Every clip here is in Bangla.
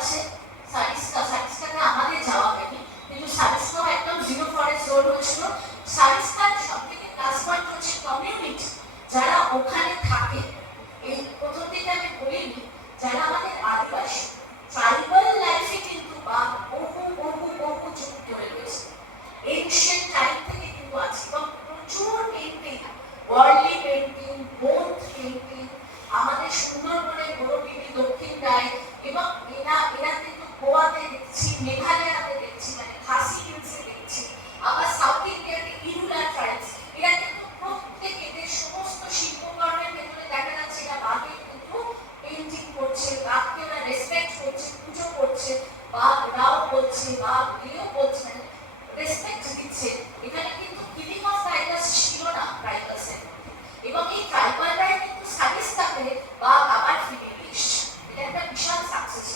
আছে, সারিস্কাতে আমাদের যাওয়া হয়নি, কিন্তু সারিস্কাও একদম জিরো ফরেস্ট জোন হয়েছিল। সারিস্কার সব থেকে প্লাস পয়েন্ট হচ্ছে কমিউনিটি যারা ওখানে থাকে। এই প্রথম দিকে আমি বলিনি, যারা আমাদের আদিবাসী ট্রাইবাল লাইফে কিন্তু বা বহু বহু বহু যুগ ধরে রয়েছে, এনশিয়েন্ট টাইম থেকে কিন্তু আছে, এবং প্রচুর painting, worldly painting, both painting আমাদের সুন্দরবনে গৌরবিবি দক্ষিণ রায়, এবং এরা কিন্তু গোয়াতে দেখছি, মেঘালয়াতে দেখছি, মানে খাসি হিলসে দেখছি, আবার সাউথ ইন্ডিয়াতে ইরুলা ট্রাইবস, এরা কিন্তু প্রত্যেক এদের সমস্ত শিল্পকর্মের ভেতরে দেখা যাচ্ছে এরা বাঘে কিন্তু পেন্টিং করছে, বাঘকে ওরা রেসপেক্ট করছে, পুজো করছে, বাঘ রাও বলছে, বাঘ ইয়েও বলছে, মানে রেসপেক্ট দিচ্ছে। এখানে কিন্তু কিলিং অফ টাইগার্স ছিল না ট্রাইবালসের মধ্যে, এবং এই ট্রাইবালরাই কিন্তু সারিস্কাতে বাঘ আবার ফিরে এসছে। এটা একটা বিশাল সাকসেস।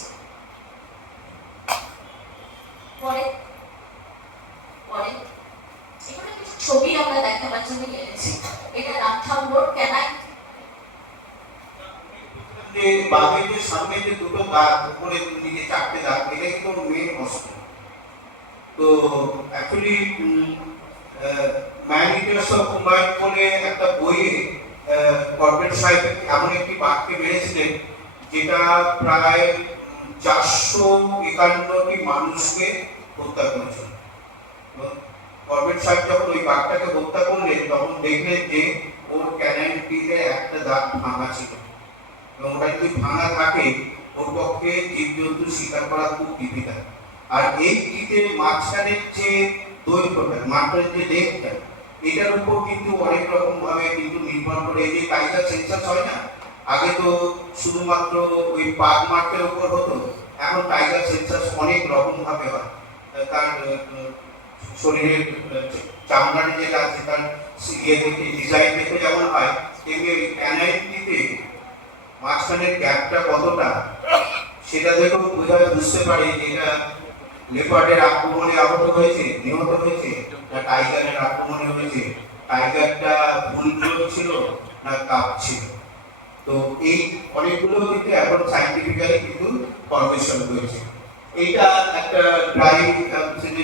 পরে পরে এখানে কিছু ছবি আমরা দেখাবার জন্য এনেছি। এটা রামথাম্বোর ক্যানাই, যে বাঘের যে সামনে যে দুটো দাঁত, উপরে দিকে চারটে দাঁত, এটা কিন্তু মেন অস্ত্র। তো actually man Eaters of Mumbai বলে একটা বইয়ে কর্পোরেট সাহেব এমন একটি বাঘকে মেরেছিলেন যেটা প্রায় 451টি মানুষকে হত্যা করেছিল। কর্পোরেট সাহেব যখন ওই বাঘটাকে হত্যা করলেন তখন দেখলেন যে ওর ক্যানাইনটিতে একটা দাঁত ভাঙা ছিল, এবং ওটা যদি ভাঙা থাকে ওর পক্ষে জীবজন্তু শিকার করা খুব ডিফিকাল্ট। আর এই টিটের মাঝখানের যে দৈর্ঘ্যটা, মাঠের যে লেগটা, এটার উপর কিন্তু অনেক রকম ভাবে কিন্তু নির্ভর করে। এই যে টাইগার সেন্সাস হয় না, আগে তো শুধুমাত্র ওই পাক মার্কের উপর হতো, এখন টাইগার সেন্সাস অনেক রকম ভাবে হয়। তার শরীরের চামড়ার যেটা আছে তার ইয়ে দেখে, ডিজাইন দেখে যেমন হয়, তেমনি ওই ক্যানাইনটিতে মাঝখানের গ্যাপটা কতটা সেটা দেখেও বুঝতে পারে যে এটা লেপার্ডের আক্রমণে আহত হয়েছে, নিহত হয়েছে, না টাইগারের আক্রমণে হয়েছে, টাইগারটা ফুলগুলো ছিল না কাপ ছিল। তো এই অনেকগুলো কিন্তু এখন সাইন্টিফিক্যালি কিন্তু ফরমেশন হয়েছে। এইটা একটা ড্রাইভ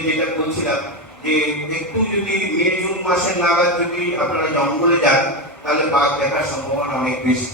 যেটা বলছিলাম, যে একটু যদি মে জুন মাসের নাগাদ যদি আপনারা জঙ্গলে যান তাহলে বাঘ দেখার সম্ভাবনা অনেক বেশি।